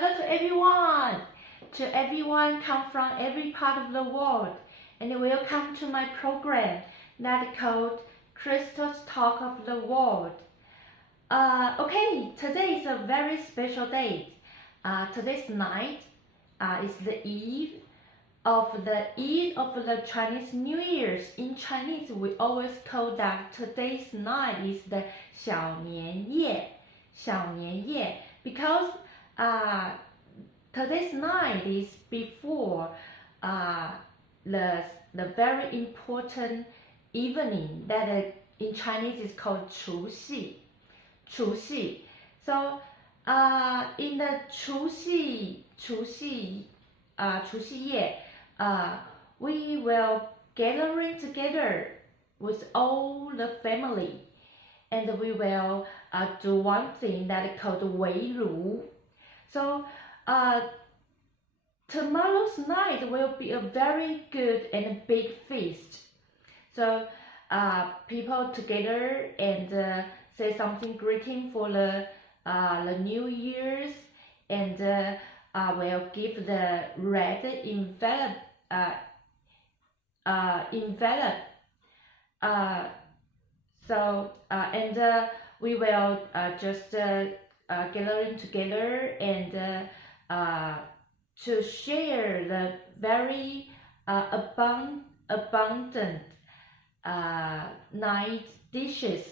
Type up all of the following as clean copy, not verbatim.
hello to everyone come from every part of the world, and welcome to my program that called Crystal's Talk of the World. Okay, today is a very special day. Today's night is the eve of the Chinese New Year's. In Chinese, we always call that today's night is the 小年夜, because today's night is before the very important evening that in Chinese is called 除夕. So in the 除夕夜, we will gathering together with all the family, and we will do one thing that is called 围炉. So tomorrow's night will be a very good and big feast. So people together and say something greeting for the New Year's, and will give the red envelope. And we will just gathering together and to share the very abundant night dishes.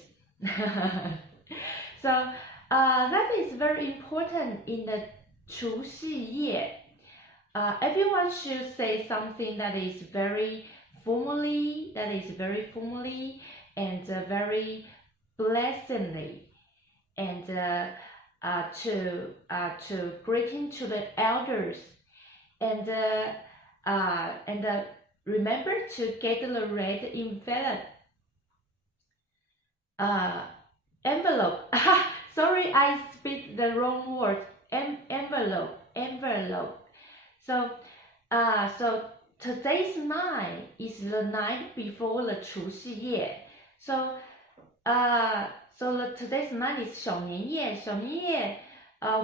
So that is very important in the 除夕夜. Everyone should say something that is very formally, and very blessingly, and to greeting to the elders, and remember to get the red envelope. Sorry, I speak the wrong word. Envelope. So today's night is the night before the 除夕夜. So today's night is 小年夜.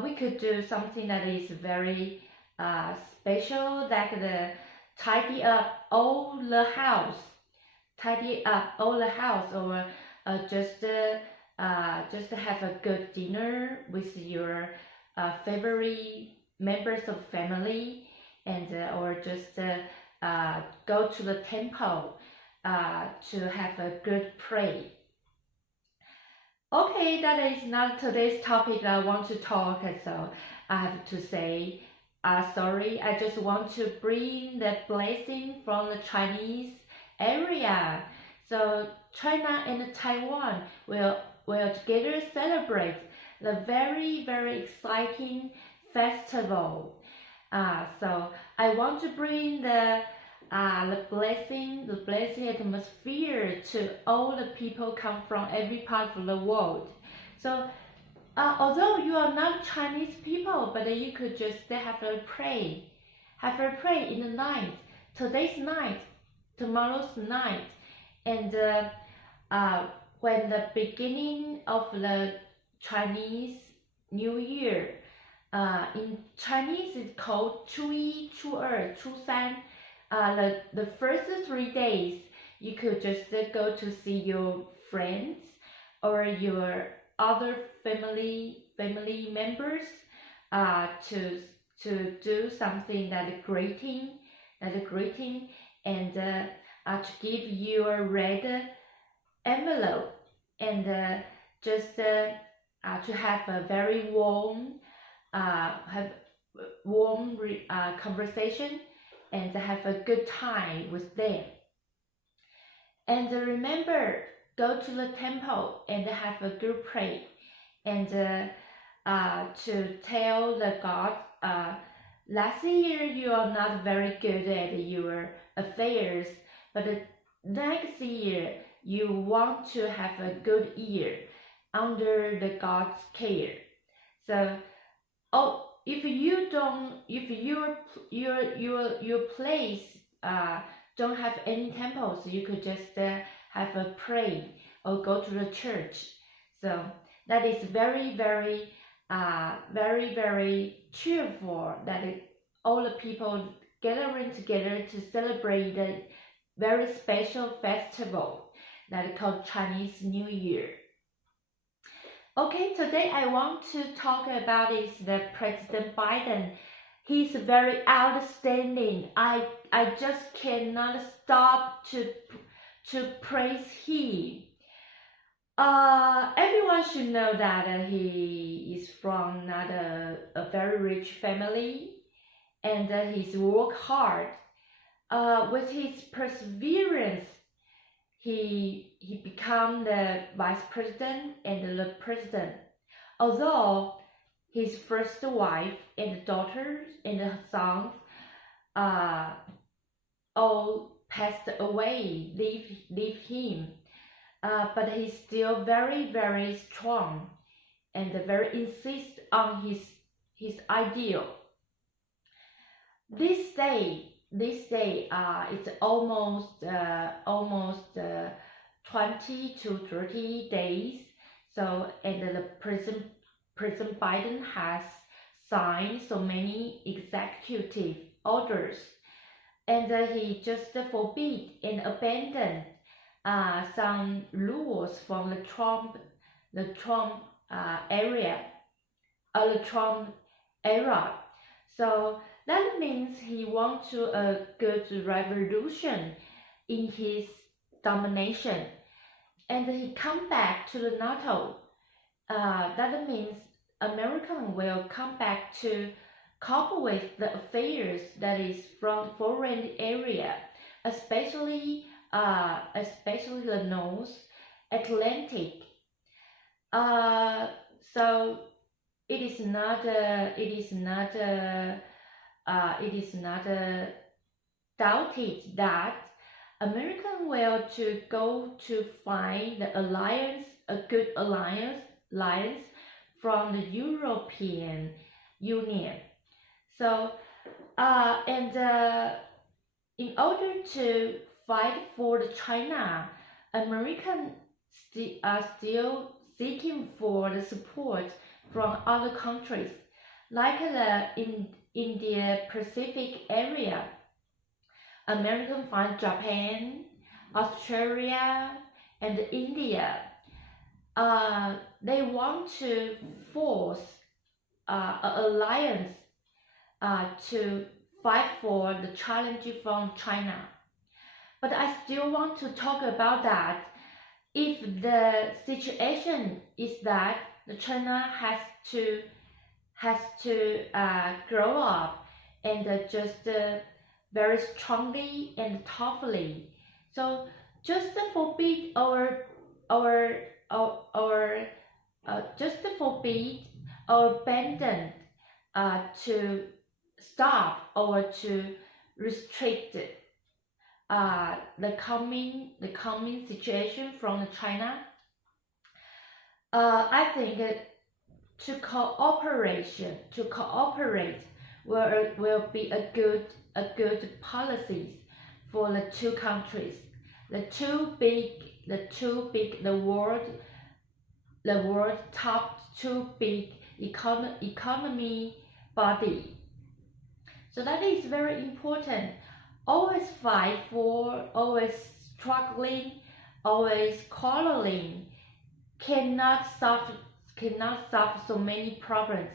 We could do something that is very special, like the tidy up all the house, or just have a good dinner with your favorite members of family, and or just go to the temple to have a good pray. Okay, that is not today's topic I want to talk, so I have to say sorry. I just want to bring the blessing from the Chinese area. So China and Taiwan will together celebrate the very, very exciting festival. So I want to bring the blessing atmosphere to all the people come from every part of the world. So although you are not Chinese people, but you could just have a pray in the night, today's night, tomorrow's night, and when the beginning of the Chinese New Year, in Chinese it's called 初一、初二、初三. The first 3 days, you could just go to see your friends or your other family members to do something that is greeting, and to give you a red envelope, and just to have a very warm conversation, and have a good time with them. And remember, go to the temple and have a good pray, and to tell the God, last year you are not very good at your affairs, but next year you want to have a good year under the God's care. So if your place don't have any temples, you could just have a pray or go to the church. So that is very, very very, very cheerful that all the people gathering together to celebrate the very special festival that is called Chinese New Year. Okay, today I want to talk about is the President Biden. He's very outstanding. I just cannot stop to praise him. Everyone should know that he is from not a very rich family, and he's worked hard. With his perseverance, he became the vice president and the president. Although his first wife and daughters and sons uh, all passed away, leave him. But he's still very, very strong and very insist on his ideal. This day, it's almost 20 to 30 days. So, and the President Biden has signed so many executive orders, and he just forbid and abandoned some rules from the Trump the Trump era. So that means he wants to a good revolution in his domination, and he come back to the NATO. That means American will come back to cope with the affairs that is from foreign area, especially the North Atlantic. So it is not doubted that American will to go to find the alliance, a good alliance from the European Union. So and in order to fight for the China, Americans are still seeking for the support from other countries, like in the Pacific area. Americans find Japan, Australia, and India. They want to force an alliance to fight for the challenge from China. But I still want to talk about that. If the situation is that the China has to grow up and just very strongly and toughly, so just forbid just forbid or abandon to stop or to restrict the coming situation from China. I think to cooperate will be a good policies for the two countries, the world top two big economy body. So that is very important. Always fight for, always struggling, always quarreling cannot solve so many problems.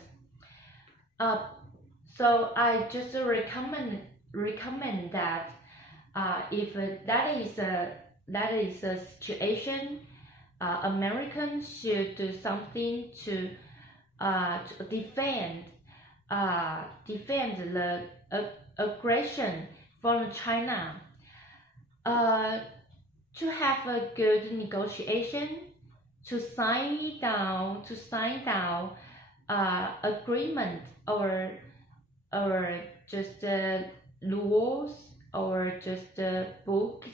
So I just recommend that if that is a situation, Americans should do something to defend the aggression from China, to have a good negotiation, to sign down agreement or just rules or just books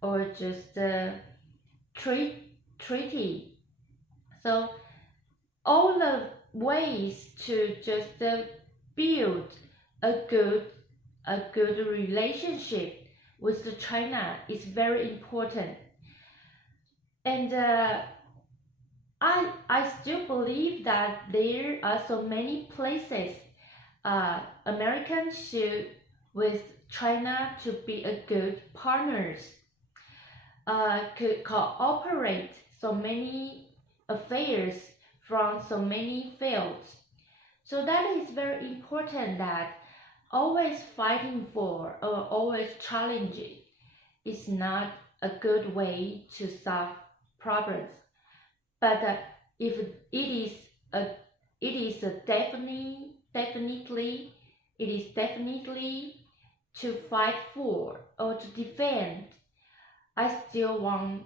or just treaty. So all the ways to just build a good relationship with the China is very important. And I still believe that there are so many places Americans should with China to be a good partners, could cooperate so many affairs from so many fields. So that is very important that always fighting for or always challenging is not a good way to solve problems. But if a it is a definitely to fight for or to defend. I still want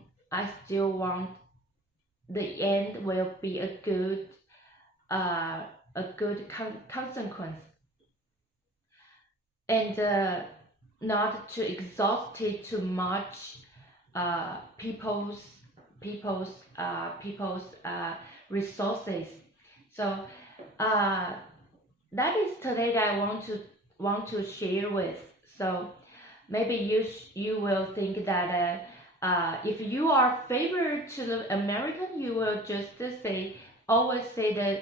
the end will be uh, a good consequence, and not to exhaust it too much people's resources. So uh, that is today that I want to share with. So maybe you will think that if you are favored to the American, you will just say always say the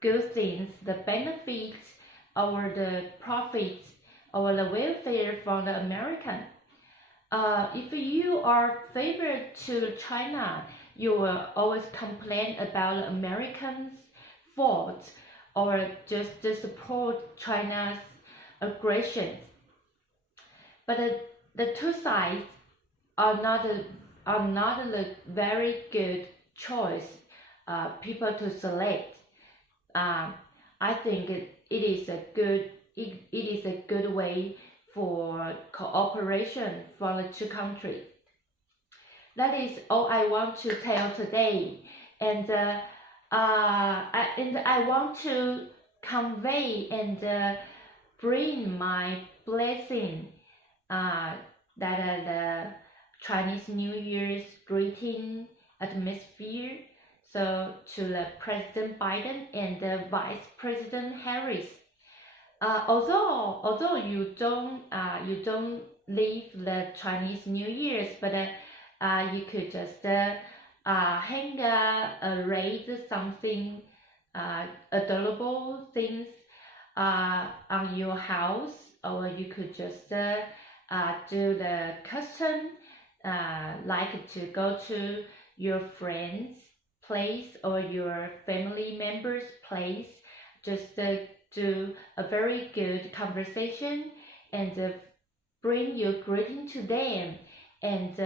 good things, the benefits, or the profits, or the welfare from the American. If you are favored to China, you will always complain about Americans' faults or just to support China's aggressions. But the two sides are not a very good choice people to select. Um, I think it is a it is a good way for cooperation from the two countries. That is all I want to tell today, and I want to convey and bring my blessing uh, that the Chinese New Year's greeting atmosphere. So to the President Biden and the Vice President Harris. Although you don't live the Chinese New Year's, but you could just hang raise something adorable things on your house, or you could just do the custom like to go to your friends place or your family members place, just do a very good conversation and bring your greeting to them and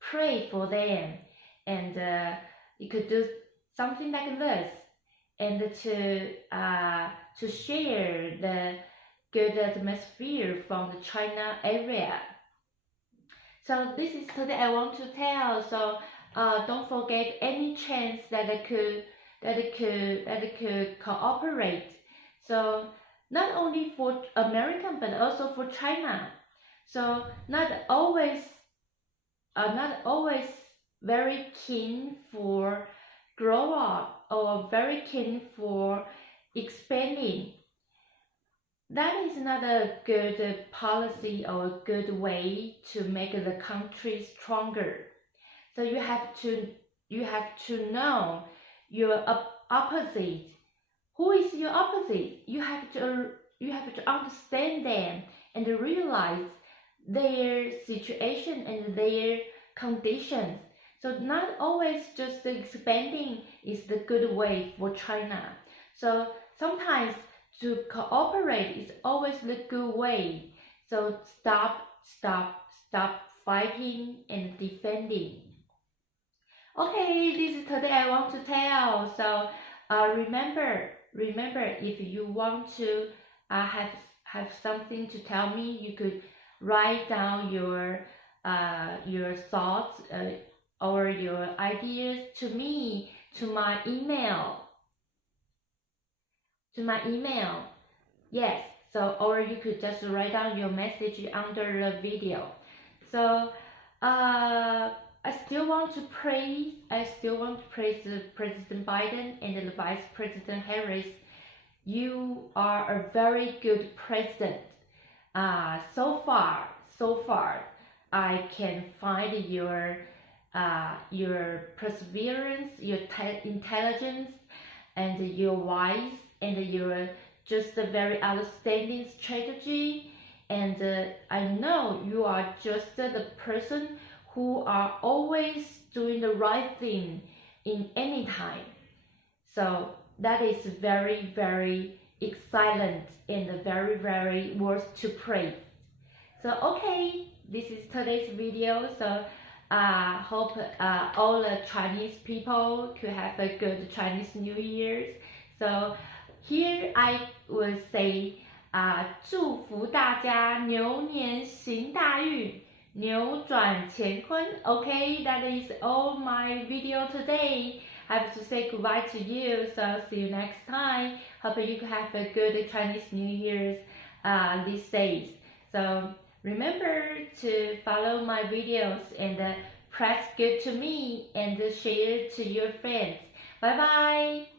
pray for them, and you could do something like this, and to share the good atmosphere from the China area. So this is today I want to tell. So don't forget any chance that it could cooperate. So not only for American but also for China. So not always very keen for grow up or very keen for expanding. That is not a good policy or a good way to make the country stronger. So you have to know your opposite. Who is your opposite? You have to understand them and realize their situation and their conditions. So not always just expanding is the good way for China. So sometimes to cooperate is always the good way. So stop fighting and defending. Okay, this is today I want to tell. So remember, if you want to have something to tell me, you could write down your thoughts or your ideas to me to my email. Yes. So or you could just write down your message under the video. So I still want to praise the President Biden and the Vice President Harris. You are a very good president. So far I can find your perseverance, your intelligence, and your wise, and your just a very outstanding strategy. And I know you are just the person who are always doing the right thing in any time. So that is very, very exciting and very, very worth to praise. So okay, this is today's video. So hope all the Chinese people could have a good Chinese New Year's. So here I will say 祝福大家牛年行大运，扭转乾坤. Okay, that is all my video today. I have to say goodbye to you. So see you next time. Hope you have a good Chinese New Year's these days. So remember to follow my videos and press good to me and share to your friends. Bye bye.